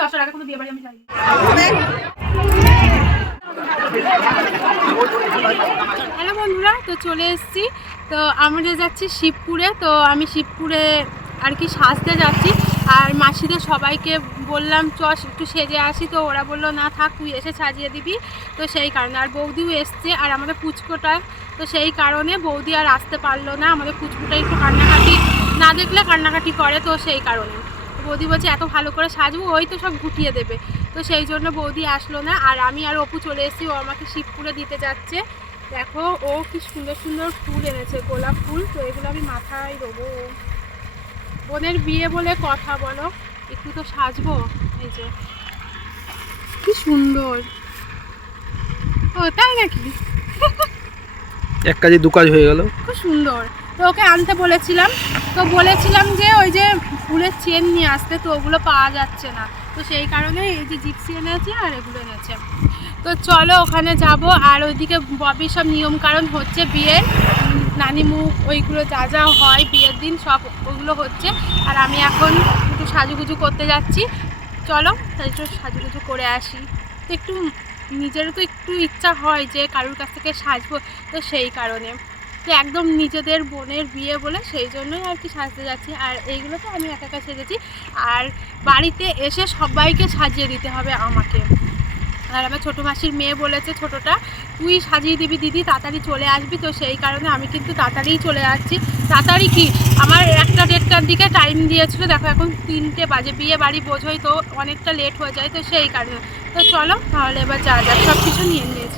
দশটার আগে কোনো বাড়ি আমি হ্যালো বন্ধুরা, তো চলে এসেছি। তো আমরা যাচ্ছি শিবপুরে। তো আমি শিবপুরে আর কি সাজতে যাচ্ছি। আর মাসিদের সবাইকে বললাম চ একটু সেজে আসি। তো ওরা বলল, না থাক, তুই এসে সাজিয়ে দিবি। তো সেই কারণে। আর বৌদিও এসছে, আর আমাদের পুচকোটা। তো সেই কারণে বৌদি আর আসতে পারল না। আমাদের পুচকুটা একটু কান্নাকাটি না দেখলে কান্নাকাটি করে, তো সেই কারণে। বৌদি বলছে এত ভালো করে সাজবো ওই তো সব গুটিয়ে দেবে। তো সেই জন্য বৌদি আসলো না আর আমি আর অপু চলে এসেছি ও আমাকে শিবপুরে দিতে যাচ্ছে। দেখো ও কি সুন্দর সুন্দর ফুল এনেছে গোলাপ ফুল। তো এগুলো আমি মাথায় দেবো। বোনের বিয়ে বলে কথা বলো একটু তো সাজবো। এই যে কি সুন্দর। ও তাই নাকি? এক কাজে দু কাজ হয়ে গেল। খুব সুন্দর। তো ওকে আনতে বলেছিলাম। তো বলেছিলাম যে ওই যে ফুলের চেন নিয়ে আসতে তো ওগুলো পাওয়া যাচ্ছে না। তো সেই কারণে এই যে জিপসি এনেছে আর এগুলো এনেছে। তো চলো ওখানে যাব। আর ওইদিকে ববি সব নিয়ম কারণ হচ্ছে বিয়ের উম, নানি মুখ ওইগুলো যা যা হয় বিয়ের দিন সব ওগুলো হচ্ছে। আর আমি এখন একটু সাজুগুজু করতে যাচ্ছি। চলো তাই একটু সাজুগুজু করে আসি। তো একটু নিজেরও তো একটু ইচ্ছা হয় যে কারোর কাছ থেকে সাজবো তো সেই কারণে। তো একদম নিজেদের বোনের বিয়ে বলে সেই জন্যই আর কি সাজতে যাচ্ছি। আর এইগুলো তো আমি একা একা সেজেছি। আর বাড়িতে এসে সবাইকে সাজিয়ে দিতে হবে আমাকে। আর আমার ছোটো মাসির মেয়ে বলেছে ছোটোটা, তুই সাজিয়ে দিবি দিদি, তাড়াতাড়ি চলে আসবি। তো সেই কারণে আমি কিন্তু তাড়াতাড়িই চলে আসছি। তাড়াতাড়ি কি? আমার একটা দেড়টার দিকে টাইম দিয়েছিল। দেখো এখন তিনটে বাজে, বিয়ে বাড়ি বোঝোই তো অনেকটা লেট হয়ে যায় তো সেই কারণে। তো চলো, তাহলে এবার যা যাক সব কিছু নিয়ে নিয়েছি।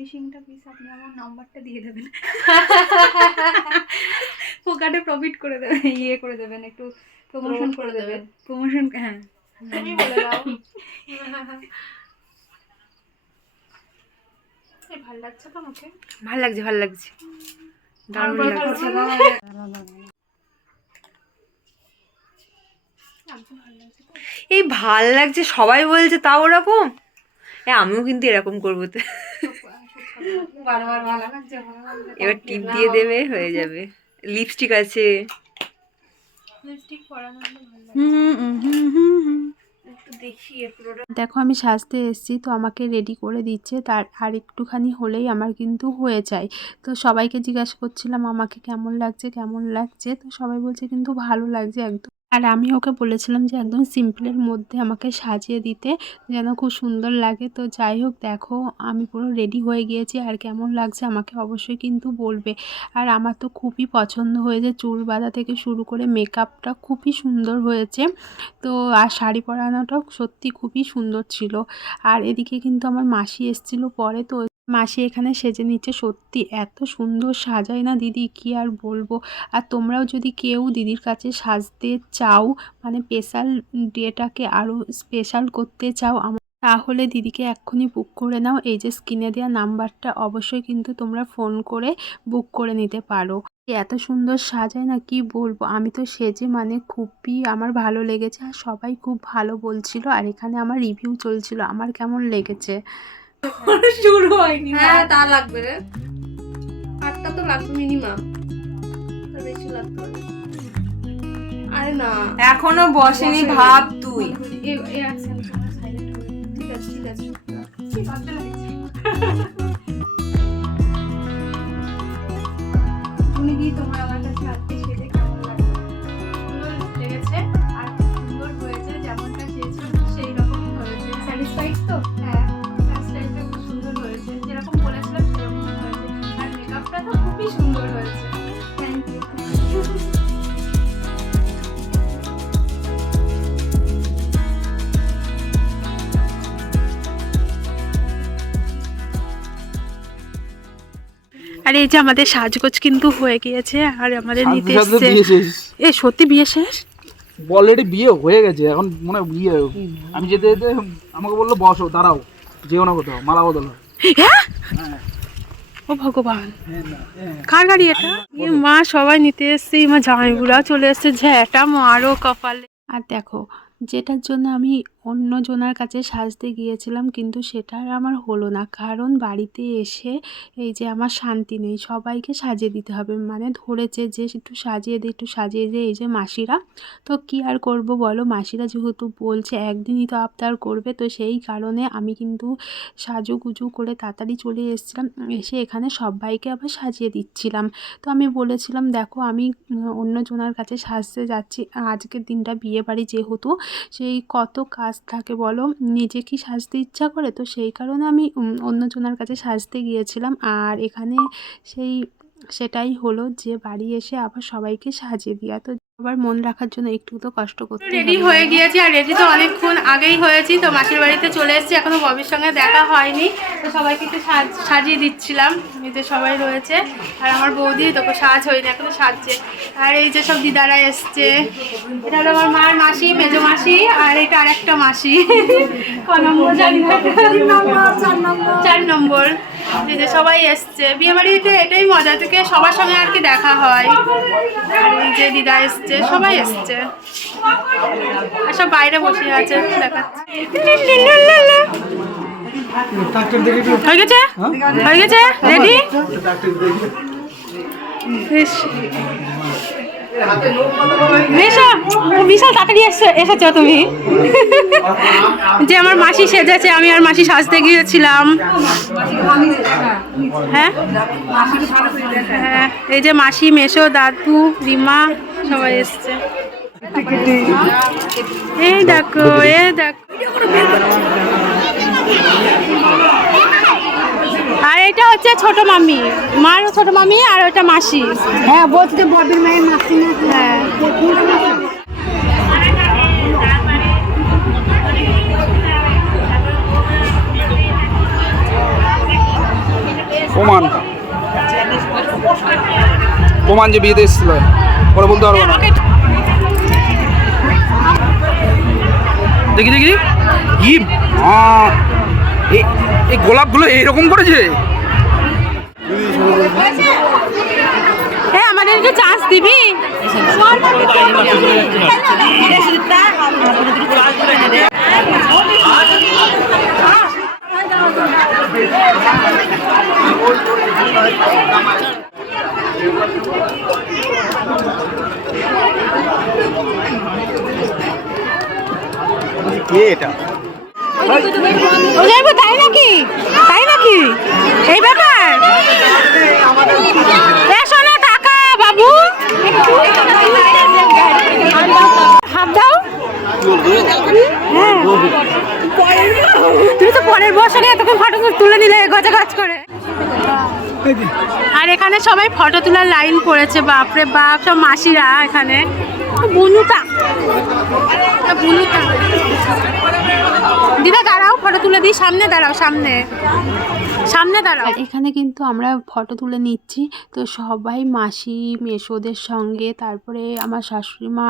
ফিনিশিংটা প্লিজ আপনি আমার নাম্বারটা দিয়ে দেবেন। ফোকাটে প্রফিট করে দেবেন ইয়ে করে দেবেন একটু প্রমোশন করে দেবেন। প্রমোশন হ্যাঁ। তুমি বলে দাও। এই ভালো লাগছে তো আমাকে ভালো লাগছে ভালো লাগছে। দারুণ লাগছে। একদম ভালো লাগছে তো। এই ভালো লাগছে সবাই বলছে তাও ওরকম? এ আমিও কিন্তু এরকম করব তো। এবার টিপ দিয়ে দেবে হয়ে যাবে। লিপস্টিক আছে। লিপস্টিক পরানো হলে ভালো লাগে একটু দেখি দেখো আমি সাজতে এসেছি তো আমাকে রেডি করে দিচ্ছে। তার আর একটুখানি হলেই আমার কিন্তু হয়ে যায়। তো সবাইকে জিজ্ঞাসা করছিলাম আমাকে কেমন লাগছে কেমন লাগছে? তো সবাই বলছে কিন্তু ভালো লাগছে একদম। আর আমি ওকে বলেছিলাম যে একদম সিম্পলের মধ্যে আমাকে সাজিয়ে দিতে, যেন খুব সুন্দর লাগে। তো যাই হোক, দেখো, আমি পুরো রেডি হয়ে গিয়েছি আর কেমন লাগছে আমাকে অবশ্যই কিন্তু বলবে। আর আমার তো খুবই পছন্দ হয়েছে চুল বাঁধা থেকে শুরু করে মেকআপটা খুবই সুন্দর হয়েছে। তো আর শাড়ি পরানোটাও সত্যি খুবই সুন্দর ছিল। আর এদিকে কিন্তু আমার মাসি এসেছিল পরে, তো মাসি এখানে সেজে নিচ্ছে। সত্যি, এত সুন্দর সাজায় না দিদি, কি আর বলব? আর তোমরাও যদি কেউ দিদির কাছে সাজতে চাও মানে স্পেশাল ডেটাকে আরও স্পেশাল করতে চাও তাহলে দিদিকে এক্ষুনি বুক করে নাও। এই যে স্ক্রিনে দেওয়া নাম্বারটা অবশ্যই কিন্তু তোমরা ফোন করে বুক করে নিতে পারো। এত সুন্দর সাজায় না, কি বলব? আমি তো সেজে মানে খুবই আমার ভালো লেগেছে। আর সবাই খুব ভালো বলছিল। আর এখানে আমার রিভিউ চলছিল। আমার কেমন লেগেছে? শুরু হয়নি হ্যাঁ তা লাগবে রে। আটটা তো লাগবে মিনিমাম বেশি লাগবে আরে না। এখনও বসেনি ভাব তুই। ঠিক আছে ঠিক আছে। আর এই যে আমাদের সাজগোজ কিন্তু হয়ে গিয়েছে আর আমাদের নিতে এসছে। এ সত্যি বিয়ে শেষ? অলরেডি বিয়ে হয়ে গেছে এখন মনে বিয়ে আমি যেতে যেতে আমাকে বলল বসো দাঁড়াও যেও না কোথাও মালা বদল হয়? হ্যাঁ। ও ভগবান। হ্যাঁ, হ্যাঁ। কার গাড়ি এটা? মা সবাই নিতে এসছে মা জামাইবুড়া চলে এসছে ঝ্যাটা মারো কপালে। আর দেখো যেটার জন্য আমি অন্য জনার কাছে সাজতে গিয়েছিলাম কিন্তু সেটা আর আমার হলো না। কারণ বাড়িতে এসে এই যে আমার শান্তি নেই সবাইকে সাজিয়ে দিতে হবে। মানে ধরেছে যে একটু সাজিয়ে দে একটু সাজিয়ে দে এই যে মাসিরা। তো কী আর করব বলো? মাসিরা যেহেতু বলছে একদিনই তো আবদার করবে তো সেই কারণে আমি কিন্তু সাজুগুজু করে তাড়াতাড়ি চলে এসেছিলাম। এসে এখানে সবাইকে আবার সাজিয়ে দিচ্ছিলাম। তো আমি বলেছিলাম দেখো আমি উম, অন্য জনার কাছে সাজতে যাচ্ছি। আজকের দিনটা বিয়ে বাড়ি যেহেতু সেই কত কাজ থাকে, বলো? নিজে কি সাজতে ইচ্ছা করে? তো সেই কারণে আমি অন্যজনের কাছে সাজতে গিয়েছিলাম। আর এখানে সেই সেটাই হলো যে বাড়ি এসে আবার সবাইকে সাজিয়ে দেওয়া তো আবার মন রাখার জন্য একটু তো কষ্ট করতে রেডি হয়ে গিয়েছি আর রেডি তো অনেকক্ষণ আগেই হয়েছি তো মাসির বাড়িতে চলে এসেছি এখনও ববির সঙ্গে দেখা হয়নি। তো সবাইকে একটু সাজ- সাজিয়ে দিচ্ছিলাম যে সবাই রয়েছে। আর আমার বৌদি তোকে সাজ হয়নি এখনও সাজছে। আর এই যে সব দিদারা এসছে। এটা হলো আমার মার মাসি মেজো মাসি আর এটা আরেকটা মাসি। ক নম্বর। চার নম্বর। এই যে সবাই এসছে। বিয়ে বাড়িতে এটাই মজা থেকে সবার সঙ্গে আর কি দেখা হয়। আর এই যে দিদা এসছে সবাই এসছে। আর সব বাইরে বসে আছে দেখাচ্ছে। হয়ে গেছে? হয়ে গেছে? রেডি বিশাল তাড়াতাড়ি এসে, এসেছ তুমি। যে আমার মাসি সেজেছে, আমি আর মাসি সাজতে গিয়েছিলাম। হ্যাঁ? হ্যাঁ এই যে মাসি, মেশো, দাদু, রিমা, সবাই এসছে। এই দেখো এ দেখো। আর এটা হচ্ছে ছোট মামি। মার ছোট মামি আর ওটা মাসি। হ্যাঁ বলছি ববির মায়ের মাসি না? হ্যাঁ। প্রমাণ। প্রমাণ যে বিয়েতে এসেছিল। পরে বলতে পারব না। দেখি দেখি এ- এই গোলাপগুলো এইরকম করেছে? হ্যাঁ আমাদেরকে চান্স দিবি? ও যাইবো তাই নাকি তাই নাকি এই ব্যাপার এসো না টাকা বাবু হাত দাও হ্যাঁ। তুমি তো পরের বছরে এতক্ষণ ফটো তুলে নিলে গজা গাছ করে। আর এখানে সবাই ফটো তোলার লাইন পড়েছে, বাপরে বাপ, সব মাসিরা এখানে। বুনুটা বুনুটা দিদা, দাঁড়াও ফটো তুলে দিই, সামনে দাঁড়াও, সামনে। সামনে দাঁড়াও। এখানে কিন্তু আমরা ফটো তুলে নিচ্ছি। তো সবাই, মাসি, মেসোদের সঙ্গে, তারপরে আমার শাশুড়ি মা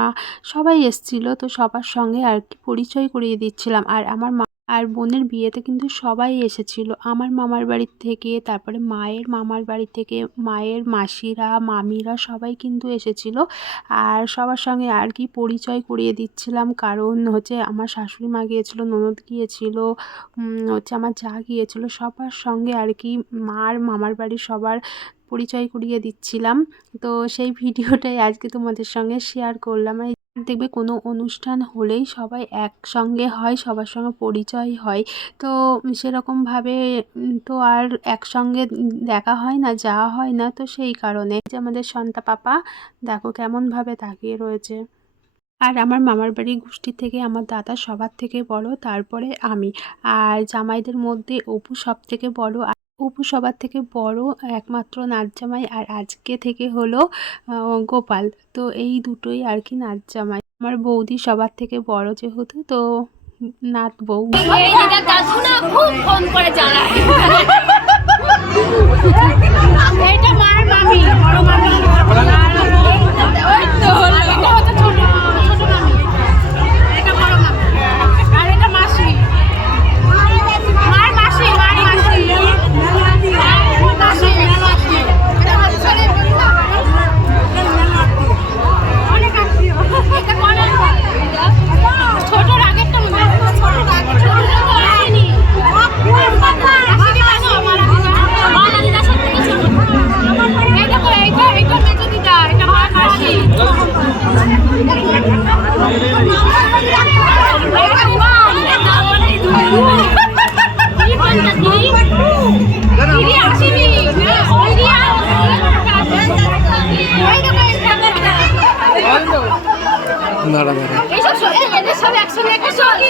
সবাই এসছিল। তো সবার সঙ্গে আর কি পরিচয় করিয়ে দিচ্ছিলাম। আর আমার মা আর বোনের বিয়েতে কিন্তু সবাই এসেছিল। আমার মামার বাড়ির থেকে, তারপরে মায়ের মামার বাড়ি থেকে, মায়ের মাসিরা, মামিরা সবাই কিন্তু এসেছিল। আর সবার সঙ্গে আর কি পরিচয় করিয়ে দিচ্ছিলাম। কারণ হচ্ছে আমার শাশুড়ি মা গিয়েছিল, ননদ গিয়েছিল হচ্ছে আমার যা গিয়েছিল, সবার সঙ্গে আর কি মার মামার বাড়ির সবার পরিচয় করিয়ে দিচ্ছিলাম। তো সেই ভিডিওটাই আজকে তোমাদের সঙ্গে শেয়ার করলাম। দেখবে কোনো অনুষ্ঠান হলেই সবাই একসঙ্গে হয়, সবার সঙ্গে পরিচয় হয়। তো সেরকমভাবে তো আর একসঙ্গে দেখা হয় না, যাওয়া হয় না। তো সেই কারণে যে আমাদের সন্তা পাপা, দেখো কেমনভাবে তাকিয়ে রয়েছে। আর আমার মামার বাড়ি গোষ্ঠী থেকে আমার দাদা সবার থেকে বড়, তারপরে আমি। আর জামাইদের মধ্যে অপু সব থেকে বড়। অপু সবার থেকে বড়, একমাত্র নাচ জামাই আর আজকে থেকে হলো গোপাল। তো এই দুটোই আর কি নাচ জামাই আমার বৌদি সবার থেকে বড় যেহেতু, তো নাত বউ। ফোন করে সব একসঙ্গে একটা ছবি